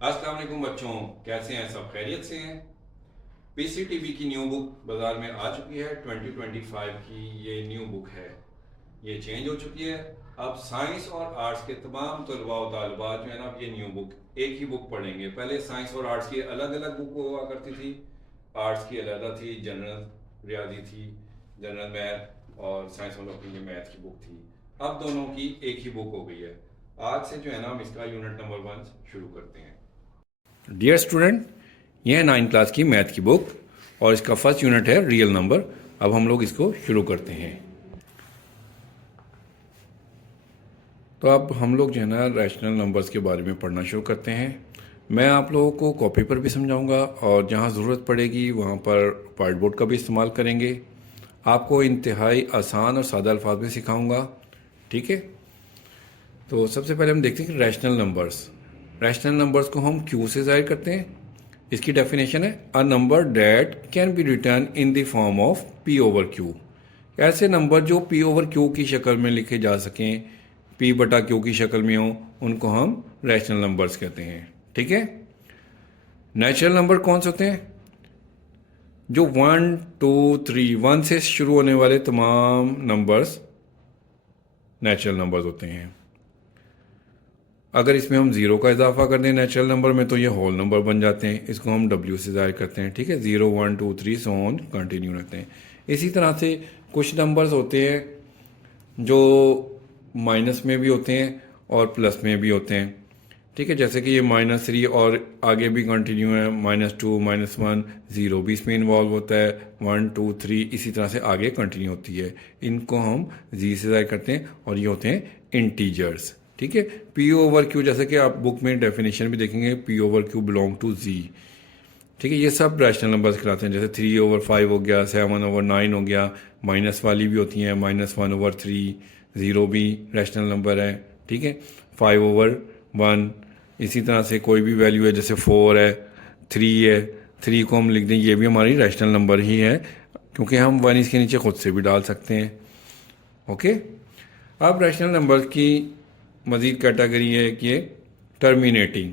अस्सलाम वालेकुम बच्चों, कैसे हैं सब? खैरियत से हैं? पीसीटीवी की न्यू बुक बाज़ार में आ चुकी है। 2025 की ये न्यू बुक है। ये चेंज हो चुकी है। अब साइंस और आर्ट्स के तमाम तलबा और तालिबात जो है ना, अब ये न्यू बुक एक ही बुक पढ़ेंगे। पहले साइंस और आर्ट्स की अलग अलग बुक हुआ करती थी। आर्ट्स की अलग थी, जनरल रियाजी थी, जनरल मैथ, और साइंस वालों की ये मैथ की बुक थी। अब दोनों की एक ही बुक हो गई है। आज से जो है ना, हम इसका यूनिट नंबर 1 शुरू करते हैं। डियर स्टूडेंट, यह है 9 क्लास की मैथ की बुक और इसका फर्स्ट यूनिट है रियल नंबर। अब हम लोग इसको शुरू करते हैं। तो अब हम लोग जो है ना, रैशनल नंबर्स के बारे में पढ़ना शुरू करते हैं। मैं आप लोगों को कॉपी पर भी समझाऊंगा और जहाँ ज़रूरत पड़ेगी वहाँ पर वाइट बोर्ड का भी इस्तेमाल करेंगे। आपको इंतहाई आसान और सादा अल्फाज में सिखाऊंगा, ठीक है? तो सबसे पहले हम देखते हैं कि रैशनल नंबर्स। रैशनल नंबर्स को हम क्यू से ज़ाहिर करते हैं। इसकी डेफिनेशन है a number that can be return in the form of P over Q. ऐसे नंबर जो पी ओवर क्यू की शक्ल में लिखे जा सकें, पी बटा क्यू की शक्ल में हों, उनको हम रैशनल नंबर्स कहते हैं, ठीक है? नेचुरल नंबर कौन से होते हैं? जो 1 2 3 1 से शुरू होने वाले तमाम नंबर्स नेचुरल नंबर्स होते हैं। अगर इसमें हम ज़ीरो का इजाफा कर दें नेचुरल नंबर में तो ये होल नंबर बन जाते हैं। इसको हम डब्ल्यू से ज़ाहिर करते हैं, ठीक है? 0 1 2 3 सो ऑन कंटिन्यू रखते हैं। इसी तरह से कुछ नंबर्स होते हैं जो माइनस में भी होते हैं और प्लस में भी होते हैं, ठीक है? जैसे कि ये -3 और आगे भी कंटिन्यू है, -2 -1, 0 भी इसमें इन्वॉल्व होता है, 1 2 3 इसी तरह से आगे कंटिन्यू होती है। इनको हम जी से ज़ाहिर करते हैं और ये होते हैं इंटीजर्स, ठीक है? पी ओवर क्यू, जैसे कि आप बुक में डेफिनेशन भी देखेंगे, p over q belong to जी, ठीक है? ये सब रैशनल नंबर्स कहलाते हैं। जैसे 3/5 हो गया, 7/9 हो गया। माइनस वाली भी होती हैं, -1/3, 0 भी रैशनल नंबर है, ठीक है? 5/1, इसी तरह से कोई भी वैल्यू है, जैसे 4 है, 3 है, 3 को हम लिख दें, ये भी हमारी रैशनल नंबर ही है, क्योंकि हम 1 इसके नीचे खुद से भी डाल सकते हैं। ओके, अब रैशनल नंबर की मज़ीद कैटेगरी है कि टर्मिनेटिंग।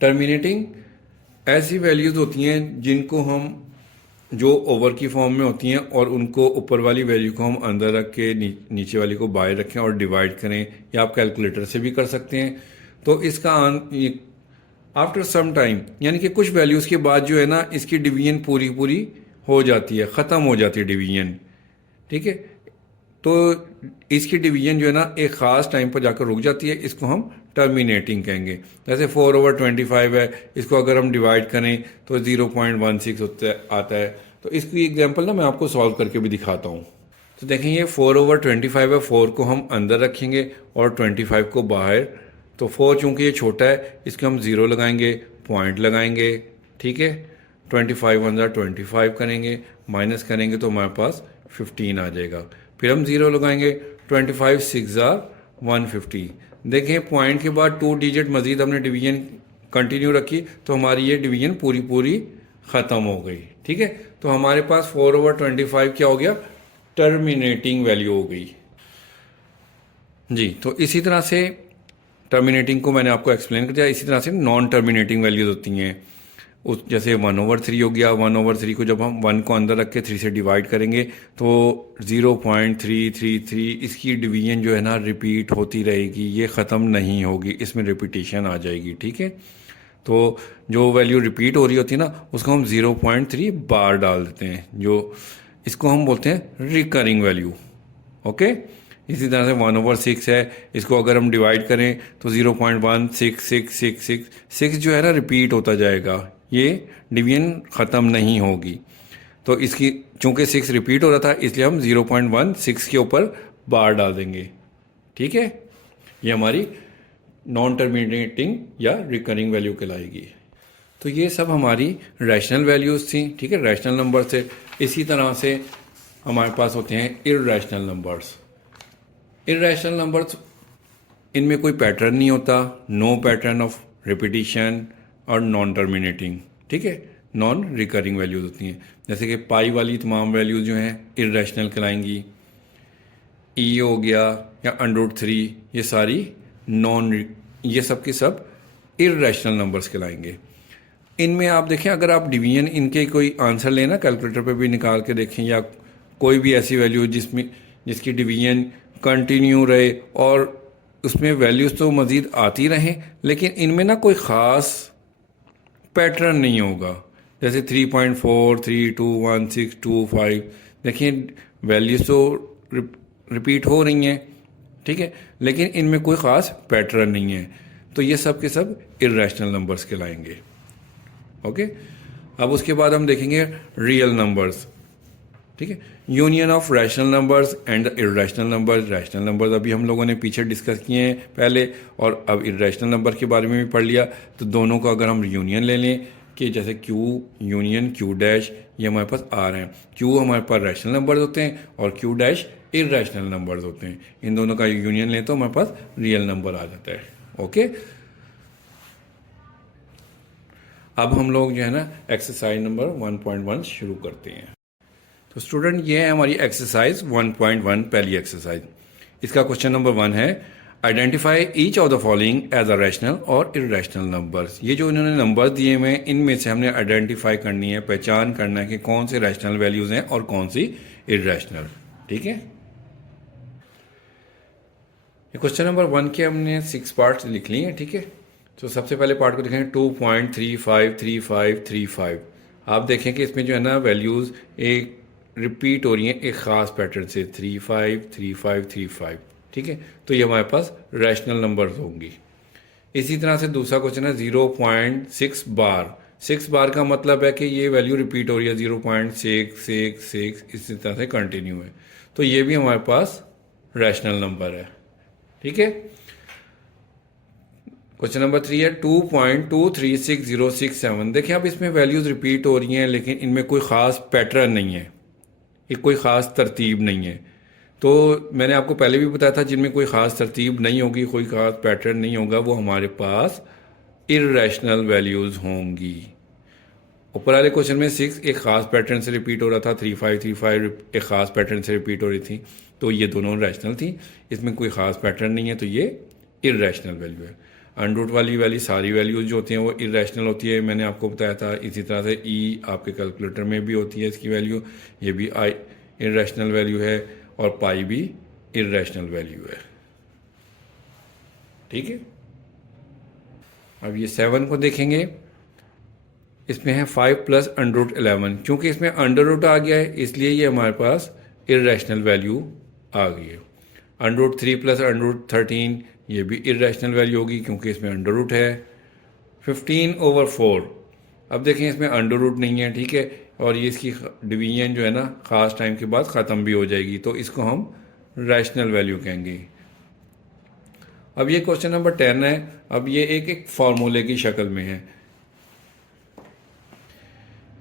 टर्मिनेटिंग ऐसी वैल्यूज़ होती हैं जिनको हम, जो ओवर की फॉर्म में होती हैं और उनको ऊपर वाली वैल्यू को हम अंदर रख के नीचे वाली को बाहर रखें और डिवाइड करें, या आप कैलकुलेटर से भी कर सकते हैं। तो इसका आफ्टर सम टाइम, यानी कि कुछ वैल्यूज़ के बाद जो है ना, इसकी डिवीजन पूरी पूरी हो जाती है, ख़त्म हो जाती है डिवीजन, ठीक है? तो इसकी डिवीजन जो है ना, एक ख़ास टाइम पर जाकर रुक जाती है। इसको हम टर्मिनेटिंग कहेंगे। जैसे 4/25 है, इसको अगर हम डिवाइड करें तो 0.16 आता है। तो इसकी एग्जांपल ना मैं आपको सॉल्व करके भी दिखाता हूँ। तो देखें, ये 4/25 है, 4 को हम अंदर रखेंगे और 25 को बाहर। तो 4 चूँकि ये छोटा है, इसको हम 0 लगाएंगे, पॉइंट लगाएंगे, ठीक है? 25 × 25 करेंगे, माइनस करेंगे तो हमारे पास 15 आ जाएगा। फिर हम 0 लगाएंगे, 25 6 150। देखें, पॉइंट के बाद 2 डिजिट मज़ीद हमने डिवीजन कंटिन्यू रखी, तो हमारी ये डिवीजन पूरी पूरी ख़त्म हो गई, ठीक है? तो हमारे पास 4/25 क्या हो गया? टर्मिनेटिंग वैल्यू हो गई जी। तो इसी तरह से टर्मिनेटिंग को मैंने आपको एक्सप्लेन कर दिया। इसी तरह से नॉन टर्मिनेटिंग वैल्यूज होती हैं। उस जैसे 1/3 हो गया, 1/3 को जब हम 1 को अंदर रख के 3 से डिवाइड करेंगे तो 0.333 इसकी डिवीजन जो है ना, रिपीट होती रहेगी, ये ख़त्म नहीं होगी, इसमें रिपीटेशन आ जाएगी, ठीक है? तो जो वैल्यू रिपीट हो रही होती है ना, उसको हम 0.3 बार डाल देते हैं, जो इसको हम बोलते हैं रिकरिंग वैल्यू। ओके, इसी तरह से 1/6 है, इसको अगर हम डिवाइड करें तो 0.16666 जो है ना, रिपीट होता जाएगा, ये डिवीजन ख़त्म नहीं होगी। तो इसकी चूंकि 6 रिपीट हो रहा था, इसलिए हम 0.16 के ऊपर बार डाल देंगे, ठीक है? ये हमारी नॉन टर्मिनेटिंग या रिकरिंग वैल्यू कहलाएगी। तो ये सब हमारी रैशनल वैल्यूज़ थी, ठीक है? रैशनल नंबर से। इसी तरह से हमारे पास होते हैं इर्रेशनल नंबर्स। इर्रेशनल नंबर्स, इनमें कोई पैटर्न नहीं होता, नो पैटर्न ऑफ रिपीटिशन और नॉन टर्मिनेटिंग, ठीक है? नॉन रिकरिंग वैल्यूज़ होती हैं। जैसे कि पाई वाली तमाम वैल्यूज़ जो हैं इर्रेशनल कहलाएंगी। ई हो गया या √3, ये सारी ये सब के सब इर्रेशनल नंबर्स कहलाएंगे। इनमें आप देखें, अगर आप डिवीजन इनके कोई आंसर लेना कैलकुलेटर पे भी निकाल के देखें, या कोई भी ऐसी वैल्यू जिसकी डिवीजन कंटिन्यू रहे और उसमें वैल्यूज़ तो मज़ीद आती रहें, लेकिन इनमें ना कोई ख़ास पैटर्न नहीं होगा। जैसे 3.4, 3, 2, 1, 6, 2, 5, देखिए वैल्यूज़ तो रिपीट हो रही हैं, ठीक है, लेकिन इनमें कोई ख़ास पैटर्न नहीं है। तो ये सब के सब इर्रेशनल नंबर्स कहलाएंगे। ओके, अब उसके बाद हम देखेंगे रियल नंबर्स, ठीक है, union of rational numbers and irrational numbers. Rational numbers अभी हम लोगों ने पीछे डिस्कस किए हैं पहले, और अब इर्रेशनल नंबर के बारे में भी पढ़ लिया। तो दोनों का अगर हम यूनियन ले लें कि जैसे Q यूनियन Q डैश, ये हमारे पास आ रहे हैं। Q हमारे पास रैशनल नंबर्स होते हैं और Q डैश इर्रेशनल नंबर्स होते हैं। इन दोनों का यूनियन लें तो हमारे पास रियल नंबर आ जाता है। ओके, अब हम लोग जो है ना एक्सरसाइज नंबर 1.1 शुरू करते हैं। तो स्टूडेंट, ये है हमारी एक्सरसाइज 1.1, पहली एक्सरसाइज। इसका क्वेश्चन नंबर 1 है, identify each of the following as a rational और इर्रेशनल नंबर्स। ये जो इन्होंने नंबर्स दिए हुए हैं, इनमें से हमने आइडेंटिफाई करनी है, पहचान करना है कि कौन से रैशनल वैल्यूज़ हैं और कौन सी इर्रेशनल। ठीक है, ये क्वेश्चन नंबर 1 के हमने 6 पार्ट्स लिख लिए हैं। ठीक है, तो सबसे पहले पार्ट को देखेंगे 2.353535। आप देखें कि इसमें जो है ना वैल्यूज़ एक रिपीट हो रही हैं एक ख़ास पैटर्न से, 353535। ठीक है, तो ये हमारे पास रैशनल नंबर्स होंगी। इसी तरह से दूसरा क्वेश्चन है 0.6 बार। 6 बार का मतलब है कि ये वैल्यू रिपीट हो रही है, 0.666, इसी तरह से कंटिन्यू है, तो ये भी हमारे पास रैशनल नंबर है। ठीक है, क्वेश्चन नंबर 3 है 2.236067। देखिए अब इसमें वैल्यूज़ रिपीट हो रही हैं, लेकिन इनमें कोई ख़ास पैटर्न नहीं है, एक कोई ख़ास तरतीब नहीं है। तो मैंने आपको पहले भी बताया था, जिनमें कोई ख़ास तरतीब नहीं होगी, कोई ख़ास पैटर्न नहीं होगा, वो हमारे पास इर्रेशनल वैल्यूज़ होंगी। ऊपर वाले क्वेश्चन में 6 एक ख़ास पैटर्न से रिपीट हो रहा था, 3535 एक ख़ास पैटर्न से रिपीट हो रही थी, तो ये दोनों रैशनल थी। इसमें कोई ख़ास पैटर्न नहीं है, तो ये इर्रेशनल वैल्यू है। अंडरूट वाली सारी वैल्यूज़ जो होती हैं वो इर्रेशनल होती है, मैंने आपको बताया था। इसी तरह से ई आपके कैलकुलेटर में भी होती है इसकी वैल्यू, ये भी इर्रेशनल वैल्यू है, और पाई भी इर्रेशनल वैल्यू है। ठीक है, अब ये 7 को देखेंगे। इसमें है 5 प्लस √11। क्योंकि इसमें अंडर रूट आ गया है, इसलिए ये हमारे पास इर्रेशनल वैल्यू आ गई है। √3 प्लस √13, ये भी इर्रेशनल वैल्यू होगी क्योंकि इसमें अंडर रूट है। 15/4, अब देखें इसमें अंडर रूट नहीं है, ठीक है, और ये इसकी डिवीजन जो है ना ख़ास टाइम के बाद ख़त्म भी हो जाएगी, तो इसको हम रैशनल वैल्यू कहेंगे। अब ये क्वेश्चन नंबर 10 है। अब ये एक फार्मूले की शक्ल में है।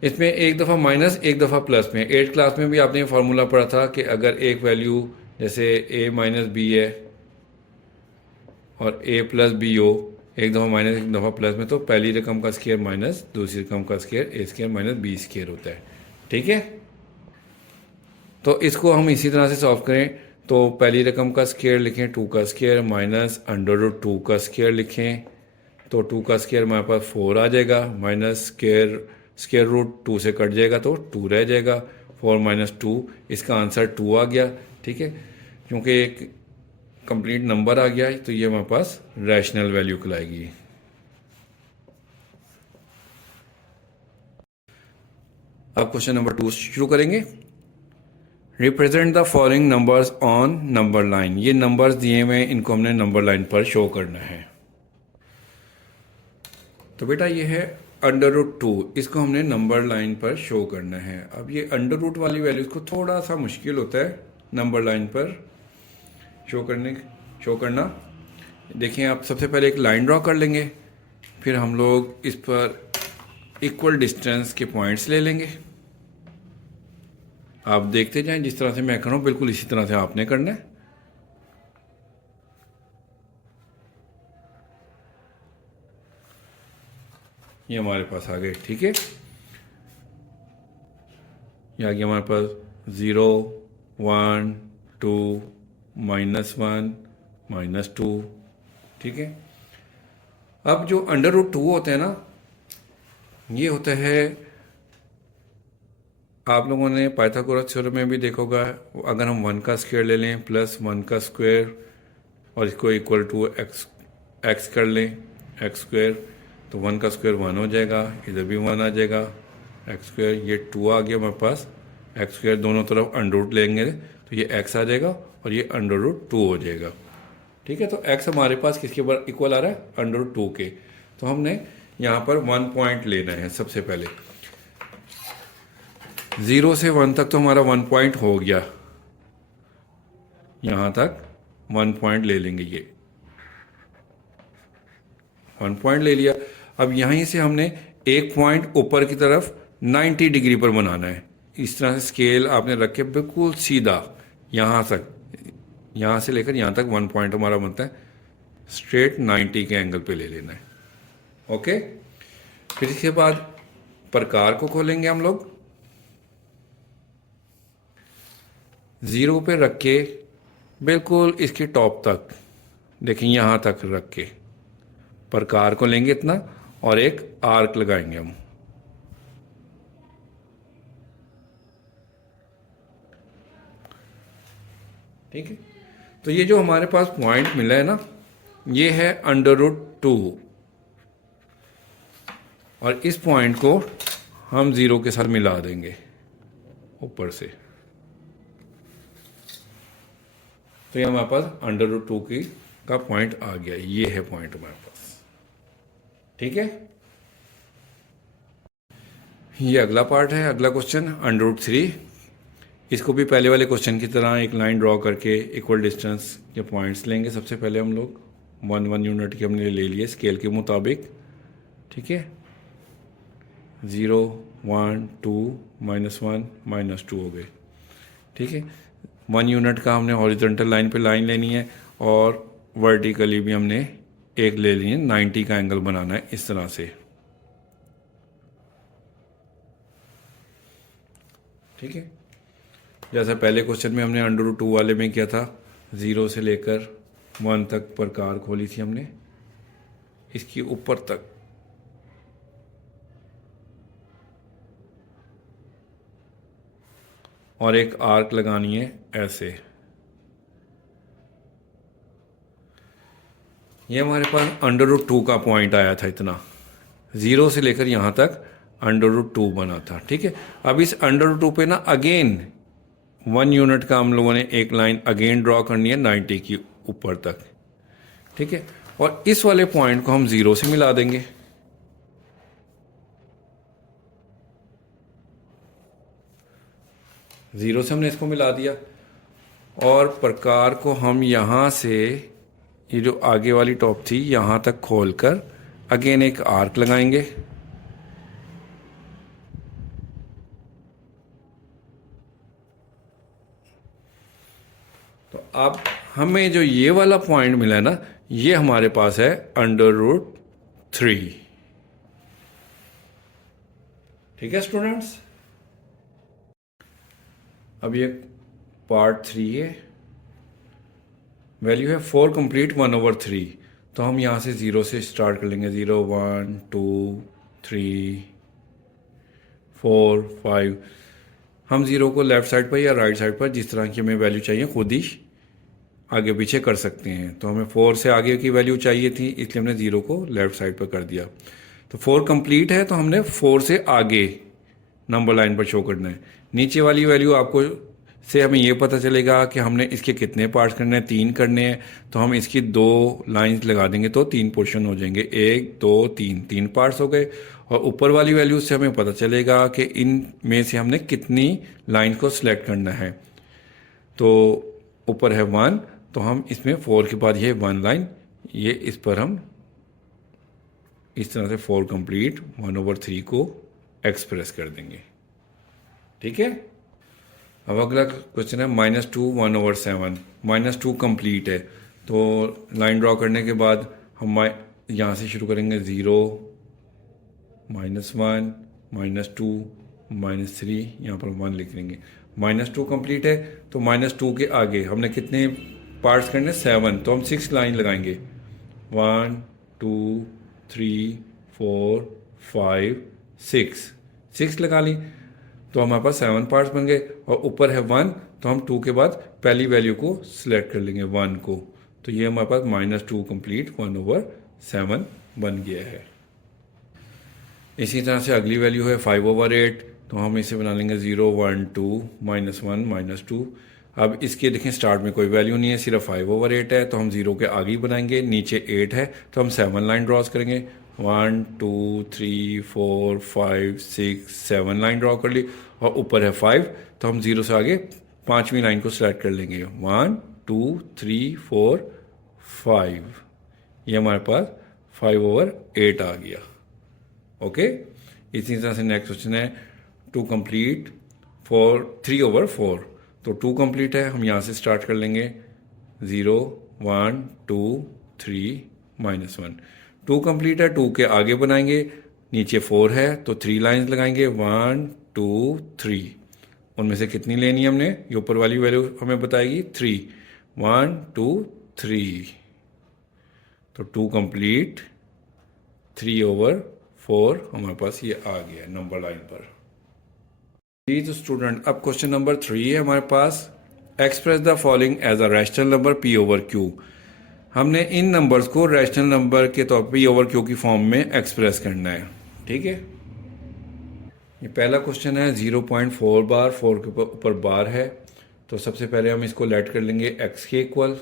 इसमें एक दफ़ा माइनस एक दफ़ा प्लस में। 8th क्लास में भी आपने फार्मूला पढ़ा था कि अगर एक वैल्यू जैसे a माइनस बी है और a प्लस बी हो, एक दफ़ा माइनस एक दफ़ा प्लस में, तो पहली रकम का स्क्वायर माइनस दूसरी रकम का square a square minus B square होता है। ठीक है, तो इसको हम इसी तरह से सॉल्व करें। तो पहली रकम का स्क्वायर लिखें 2 का स्क्वायर माइनस √2 का स्क्वायर लिखें, तो 2 का स्क्वायर हमारे पास 4 आ जाएगा, माइनस स्क्वायर रूट 2 से कट जाएगा तो 2 रह जाएगा, 4 माइनस 2, इसका आंसर 2 आ गया। ठीक है, क्योंकि एक कंप्लीट नंबर आ गया है, तो ये हमारे पास रैशनल वैल्यू कहलाएगी। अब क्वेश्चन नंबर 2 शुरू करेंगे। Represent the following numbers on number line. ये नंबर्स दिए हुए हैं, इनको हमने नंबर लाइन पर शो करना है। तो बेटा ये है √2, इसको हमने नंबर लाइन पर शो करना है। अब ये अंडर रूट वाली वैल्यूज़ को थोड़ा सा मुश्किल होता है नंबर लाइन पर शो करना। देखिए, आप सबसे पहले एक लाइन ड्रॉ कर लेंगे, फिर हम लोग इस पर इक्वल डिस्टेंस के पॉइंट्स ले लेंगे। आप देखते जाएं, जिस तरह से मैं कर रहा हूँ बिल्कुल इसी तरह से आपने करना है। ये हमारे पास आ गए। ठीक है, ये आ गया हमारे पास 0, 1, 2, -1, -2, ठीक है। अब जो अंडर रूट 2 होते हैं ना, ये होता है, आप लोगों ने पाइथागोरस थ्योरम में भी देखा होगा, अगर हम 1 का स्क्वायर ले लें प्लस 1 का स्क्वायर और इसको इक्वल टू एक्स कर लें, एक्स स्क्वायर, तो 1 का स्क्वायर 1 हो जाएगा, इधर भी 1 आ जाएगा, एक्स स्क्वायर, ये 2 आ गया हमारे पास, एक्स स्क्वायर दोनों तरफ अंडर रूट लेंगे तो ये एक्स आ जाएगा और ये अंडर रूट 2 हो जाएगा। ठीक है, तो एक्स हमारे पास किसके बराबर इक्वल आ रहा है, अंडर रूट 2 के। तो हमने यहाँ पर 1 पॉइंट लेना है सबसे पहले। 0 से 1 तक तो हमारा 1 पॉइंट हो गया, यहाँ तक 1 पॉइंट ले लेंगे, ये 1 पॉइंट ले लिया। अब यहीं से हमने एक पॉइंट ऊपर की तरफ 90 डिग्री पर बनाना है। इस तरह से स्केल आपने रखे बिल्कुल सीधा, यहाँ तक, यहाँ से लेकर यहाँ तक 1 पॉइंट हमारा बनता है, स्ट्रेट 90 के एंगल पे ले लेना है। ओके, फिर इसके बाद प्रकार को खोलेंगे हम लोग, 0 पे रख के बिल्कुल इसके टॉप तक, देखिए यहाँ तक रख के प्रकार को लेंगे इतना और एक आर्क लगाएंगे हम। ठीक है, तो ये जो हमारे पास पॉइंट मिला है ना, ये है अंडर रूट 2 और इस पॉइंट को हम 0 के साथ मिला देंगे ऊपर से, तो ये हमारे पास अंडर रूट 2 का पॉइंट आ गया, ये है पॉइंट हमारे पास। ठीक है, ये अगला पार्ट है, अगला क्वेश्चन अंडर रूट 3। इसको भी पहले वाले क्वेश्चन की तरह एक लाइन ड्रॉ करके इक्वल डिस्टेंस के पॉइंट्स लेंगे। सबसे पहले हम लोग 1 यूनिट के हमने ले लिए स्केल के मुताबिक। ठीक है, 0 1 2 -1 -2 हो गए। ठीक है, 1 यूनिट का हमने हॉरिजॉन्टल लाइन पे लाइन लेनी है और वर्टिकली भी हमने एक ले ली है, 90 का एंगल बनाना है इस तरह से। ठीक है, जैसा पहले क्वेश्चन में हमने अंडर रूट 2 वाले में किया था, 0 से लेकर 1 तक प्रकार खोली थी हमने, इसकी ऊपर तक और एक आर्क लगानी है ऐसे। ये हमारे पास अंडर रूट 2 का पॉइंट आया था, इतना 0 से लेकर यहाँ तक अंडर रूट 2 बना था। ठीक है, अब इस अंडर रूट 2 पे ना अगेन 1 यूनिट का हम लोगों ने एक लाइन अगेन ड्रॉ करनी है 90 की ऊपर तक। ठीक है, और इस वाले पॉइंट को हम 0 से मिला देंगे। ज़ीरो से हमने इसको मिला दिया और प्रकार को हम यहाँ से, ये जो आगे वाली टॉप थी, यहाँ तक खोलकर अगेन एक आर्क लगाएंगे। तो अब हमें जो ये वाला पॉइंट मिला है ना, ये हमारे पास है अंडर रूट 3। ठीक है स्टूडेंट्स, अब ये पार्ट 3 है, वैल्यू है 4 कंप्लीट 1/3। तो हम यहाँ से 0 से स्टार्ट कर लेंगे, 0 1 2 3 4 5। हम 0 को लेफ़्ट साइड पर या राइट साइड पर, जिस तरह की हमें वैल्यू चाहिए, खुद ही आगे पीछे कर सकते हैं। तो हमें 4 से आगे की वैल्यू चाहिए थी, इसलिए हमने 0 को लेफ़्ट साइड पर कर दिया। तो 4 कंप्लीट है, तो हमने 4 से आगे नंबर लाइन पर शो करना है। नीचे वाली वैल्यू आपको से हमें ये पता चलेगा कि हमने इसके कितने पार्ट्स करने हैं, 3 करने हैं। तो हम इसकी 2 लाइंस लगा देंगे तो 3 पोर्शन हो जाएंगे, 1 2 3 पार्ट्स हो गए। और ऊपर वाली वैल्यू से हमें पता चलेगा कि इन में से हमने कितनी लाइन को सिलेक्ट करना है। तो ऊपर है 1, तो हम इसमें 4 के बाद ये 1 लाइन, ये इस पर हम इस तरह से 4 कंप्लीट 1/3 को एक्सप्रेस कर देंगे। ठीक है, अब अगला क्वेश्चन है -2 1/7। -2 कंप्लीट है, तो लाइन ड्रॉ करने के बाद हम यहाँ से शुरू करेंगे, 0 -1 -2 -3, यहाँ पर 1 लिख देंगे। -2 कंप्लीट है, तो -2 के आगे हमने कितने पार्ट्स करने, 7। तो हम 6 लाइन लगाएंगे, 1 2 3 4 5 6 6 लगा ली तो हमारे पास 7 पार्ट्स बन गए और ऊपर है 1 तो हम 2 के बाद पहली वैल्यू को सिलेक्ट कर लेंगे 1 को तो ये हमारे पास -2 कंप्लीट 1/7 बन गया है। इसी तरह से अगली वैल्यू है 5/8 तो हम इसे बना लेंगे 0 1 2 -1 -2। अब इसके देखें स्टार्ट में कोई वैल्यू नहीं है सिर्फ 5/8 है तो हम 0 के आगे ही बनाएंगे नीचे 8 है तो हम 7 लाइन ड्रॉज करेंगे 1 2 3 4 5 6 7 लाइन ड्रॉ कर ली और ऊपर है 5 तो हम 0 से आगे पांचवी लाइन को सिलेक्ट कर लेंगे 1 2 3 4 5 ये हमारे पास 5/8 आ गया। ओके इसी तरह से नेक्स्ट क्वेश्चन है 2 कंप्लीट 3/4 तो 2 कंप्लीट है हम यहाँ से स्टार्ट कर लेंगे 0 1 2 3 -1 2 कंप्लीट है 2 के आगे बनाएंगे नीचे 4 है तो 3 लाइंस लगाएंगे 1 2 3 उनमें से कितनी लेनी है हमने ये ऊपर वाली वैल्यू हमें बताएगी 3 1 2 3 तो 2 कंप्लीट 3/4 हमारे पास ये आ गया नंबर लाइन पर। जी तो स्टूडेंट अब क्वेश्चन नंबर 3 है हमारे पास express the following as a rational number p/q। हमने इन नंबर्स को रैशनल नंबर के तौर पर p/q की फॉर्म में एक्सप्रेस करना है। ठीक है ये पहला क्वेश्चन है 0.4 बार 4 के ऊपर बार है तो सबसे पहले हम इसको लेट कर लेंगे x के इक्वल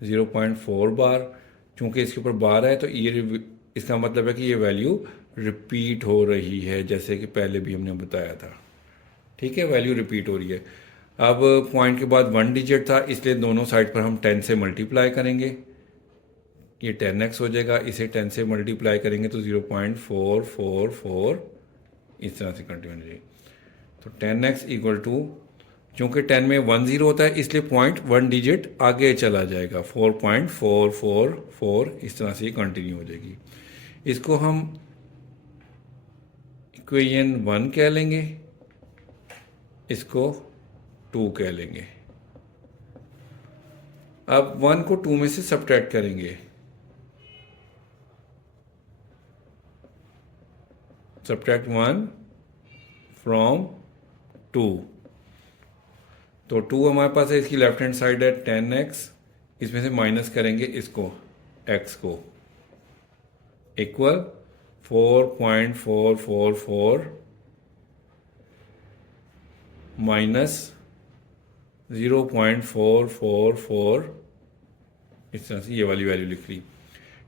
0.4 बार चूंकि इसके ऊपर बार है तो ये इसका मतलब है कि ये वैल्यू रिपीट हो रही है जैसे कि पहले भी हमने बताया था। ठीक है वैल्यू रिपीट हो रही है। अब पॉइंट के बाद 1 डिजिट था इसलिए दोनों साइड पर हम 10 से मल्टीप्लाई करेंगे ये 10x हो जाएगा इसे 10 से मल्टीप्लाई करेंगे तो 0.444 इस तरह से कंटिन्यू जाएगी तो 10x इक्वल टू चूंकि 10 में 1 0 होता है इसलिए पॉइंट 1 डिजिट आगे चला जाएगा 4.444 इस तरह से ये कंटिन्यू हो जाएगी। इसको हम इक्वेशन 1 कह लेंगे इसको 2 कह लेंगे। अब 1 को 2 में से सब्ट्रैक्ट करेंगे सब्ट्रैक्ट 1 फ्रॉम 2 तो 2 हमारे पास है इसकी लेफ्ट हैंड साइड है 10x इसमें से माइनस करेंगे इसको x को इक्वल 4.444 माइनस 0.444 इस तरह से ये वाली वैल्यू लिख ली।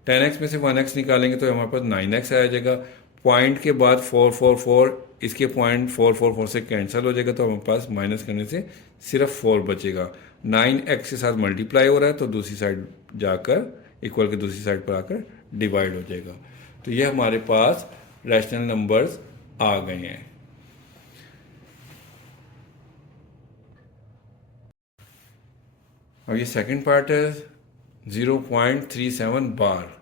10x में से 1x निकालेंगे तो हमारे पास 9x आ जाएगा पॉइंट के बाद 444 इसके पॉइंट 444 से कैंसिल हो जाएगा तो हमारे पास माइनस करने से सिर्फ 4 बचेगा 9x के साथ मल्टीप्लाई हो रहा है तो दूसरी साइड जाकर इक्वल के दूसरी साइड पर आकर डिवाइड हो जाएगा तो ये हमारे पास रैशनल नंबर्स आ गए हैं। अब ये सेकंड पार्ट है 0.37 बार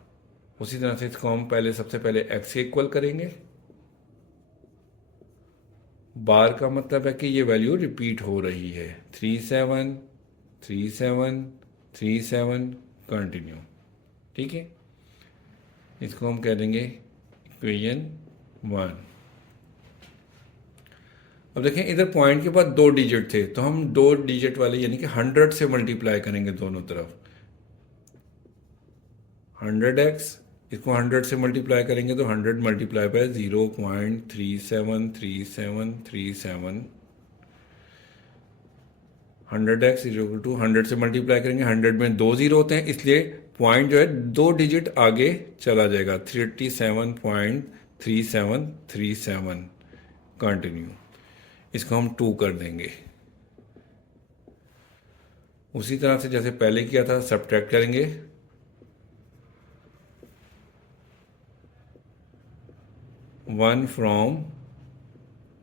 उसी तरह से इसको हम पहले सबसे पहले x के इक्वल करेंगे बार का मतलब है कि ये वैल्यू रिपीट हो रही है 37 37 37 कंटिन्यू। ठीक है इसको हम कह देंगे इक्वेशन 1। अब देखें इधर पॉइंट के बाद 2 डिजिट थे तो हम 2 डिजिट वाले यानी कि 100 से मल्टीप्लाई करेंगे दोनों तरफ 100x इसको 100 से मल्टीप्लाई करेंगे तो 100 multiply by 0.373737 100x equal to 100 से मल्टीप्लाई करेंगे 100 में 2 जीरो होते हैं इसलिए पॉइंट जो है 2 डिजिट आगे चला जाएगा 37.3737 कंटिन्यू इसको हम 2 कर देंगे। उसी तरह से जैसे पहले किया था सब्ट्रैक्ट करेंगे 1 फ्रॉम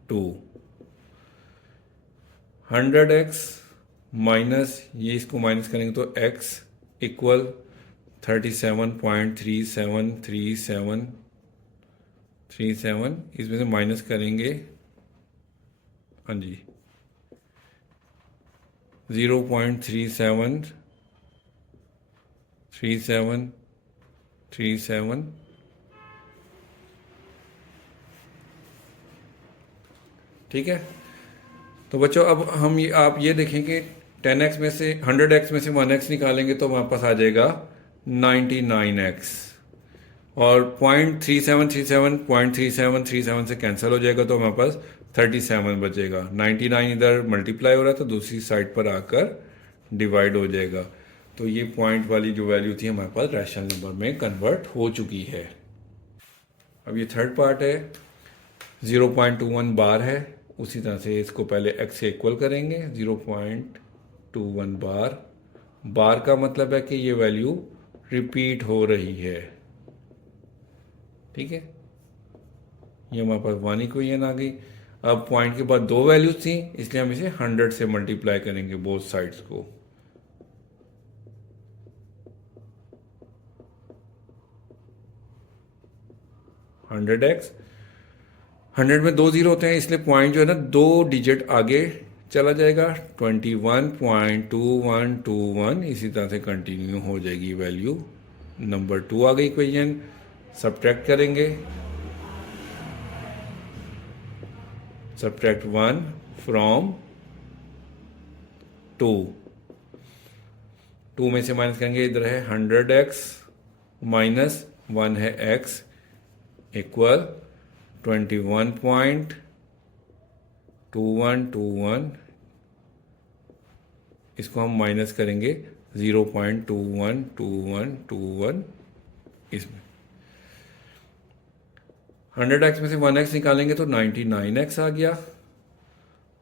2 100x माइनस ये इसको माइनस करेंगे तो x इक्वल 37.3737 इसमें से माइनस करेंगे हाँ जी 0.3737 37। ठीक है, तो बच्चों अब हम आप ये देखें कि 10x में से 100x में से 1x निकालेंगे तो हमारे पास आ जाएगा 99x, और 0.3737 से कैंसिल हो जाएगा तो हमारे पास 37 बचेगा। 99 इधर मल्टीप्लाई हो रहा है तो दूसरी साइड पर आकर डिवाइड हो जाएगा। तो ये पॉइंट वाली जो वैल्यू थी हमारे पास रैशनल नंबर में कन्वर्ट हो चुकी है। अब ये थर्ड पार्ट है, 0.21 बार है। उसी तरह से इसको पहले x से इक्वल करेंगे। 0.21 बार, बार का मतलब है कि ये वैल्यू रिपीट हो रही है। ठीक है, ये हमारे पास 1 इक्वेशन आ गई। अब पॉइंट के बाद दो वैल्यूज थी, इसलिए हम इसे 100 से मल्टीप्लाई करेंगे बोथ साइड्स को। हंड्रेड एक्स, 100 में 2 जीरो होते हैं इसलिए पॉइंट जो है ना 2 डिजिट आगे चला जाएगा। 21.2121, इसी तरह से कंटिन्यू हो जाएगी वैल्यू। नंबर 2 आ गई इक्वेशन, सब्ट्रैक्ट करेंगे। सब्ट्रैक्ट 1 फ्रॉम 2, 2 में से माइनस करेंगे, इधर है 100x माइनस 1 है x इक्वल 21.2121। इसको हम माइनस करेंगे 0.212121 इसमें। 100x में से 1x निकालेंगे तो 99x आ गया,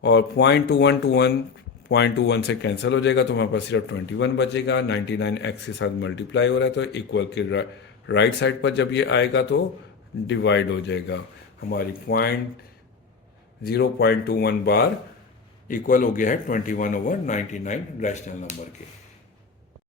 और 0.2121 से कैंसिल हो जाएगा तो हमारे पास सिर्फ 21 बचेगा। 99x के साथ मल्टीप्लाई हो रहा है तो इक्वल के राइट साइड पर जब ये आएगा तो डिवाइड हो जाएगा। हमारी 0.21 बार इक्वल हो गया है 21/99 रैशनल नंबर के।